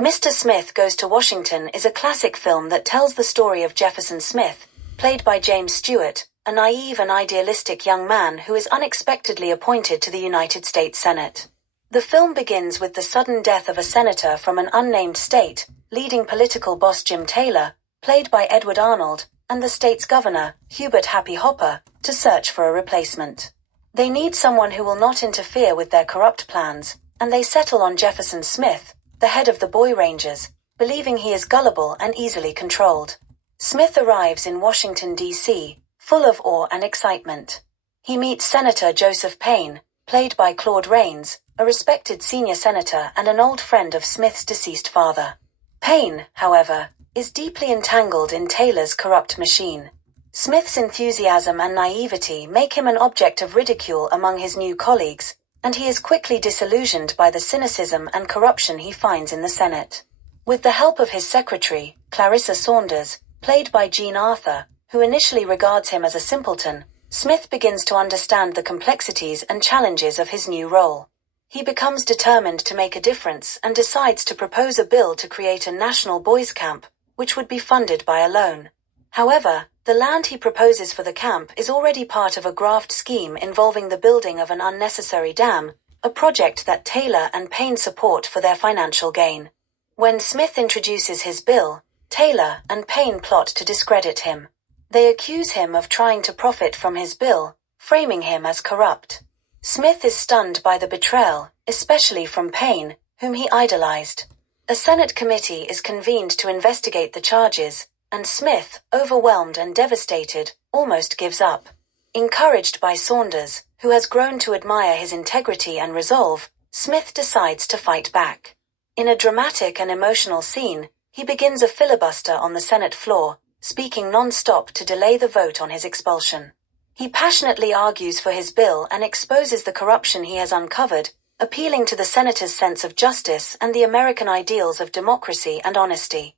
Mr. Smith Goes to Washington is a classic film that tells the story of Jefferson Smith, played by James Stewart, a naive and idealistic young man who is unexpectedly appointed to the United States Senate. The film begins with the sudden death of a senator from an unnamed state, leading political boss Jim Taylor, played by Edward Arnold, and the state's governor, Hubert Happy Hopper, to search for a replacement. They need someone who will not interfere with their corrupt plans, and they settle on Jefferson Smith, the head of the Boy Rangers, believing he is gullible and easily controlled. Smith arrives in Washington, D.C., full of awe and excitement. He meets Senator Joseph Payne, played by Claude Rains, a respected senior senator and an old friend of Smith's deceased father. Payne, however, is deeply entangled in Taylor's corrupt machine. Smith's enthusiasm and naivety make him an object of ridicule among his new colleagues, and he is quickly disillusioned by the cynicism and corruption he finds in the Senate. With the help of his secretary, Clarissa Saunders, played by Jean Arthur, who initially regards him as a simpleton, Smith begins to understand the complexities and challenges of his new role. He becomes determined to make a difference and decides to propose a bill to create a national boys' camp, which would be funded by a loan. However, the land he proposes for the camp is already part of a graft scheme involving the building of an unnecessary dam, a project that Taylor and Payne support for their financial gain. When Smith introduces his bill, Taylor and Payne plot to discredit him. They accuse him of trying to profit from his bill, framing him as corrupt. Smith is stunned by the betrayal, especially from Payne, whom he idolized. A Senate committee is convened to investigate the charges, and Smith, overwhelmed and devastated, almost gives up. Encouraged by Saunders, who has grown to admire his integrity and resolve, Smith decides to fight back. In a dramatic and emotional scene, he begins a filibuster on the Senate floor, speaking non-stop to delay the vote on his expulsion. He passionately argues for his bill and exposes the corruption he has uncovered, appealing to the senator's sense of justice and the American ideals of democracy and honesty.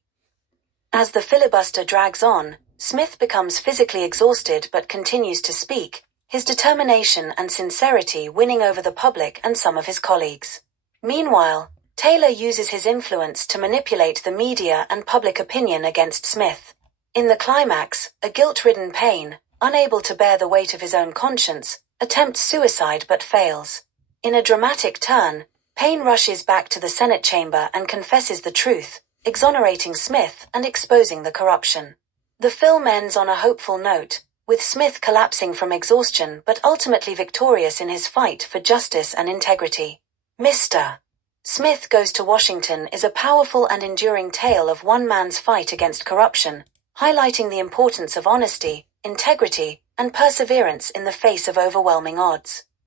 As the filibuster drags on, Smith becomes physically exhausted but continues to speak, his determination and sincerity winning over the public and some of his colleagues. Meanwhile, Taylor uses his influence to manipulate the media and public opinion against Smith. In the climax, a guilt-ridden Payne, unable to bear the weight of his own conscience, attempts suicide but fails. In a dramatic turn, Payne rushes back to the Senate chamber and confesses the truth, exonerating Smith and exposing the corruption. The film ends on a hopeful note, with Smith collapsing from exhaustion but ultimately victorious in his fight for justice and integrity. Mr. Smith Goes to Washington is a powerful and enduring tale of one man's fight against corruption, highlighting the importance of honesty, integrity, and perseverance in the face of overwhelming odds.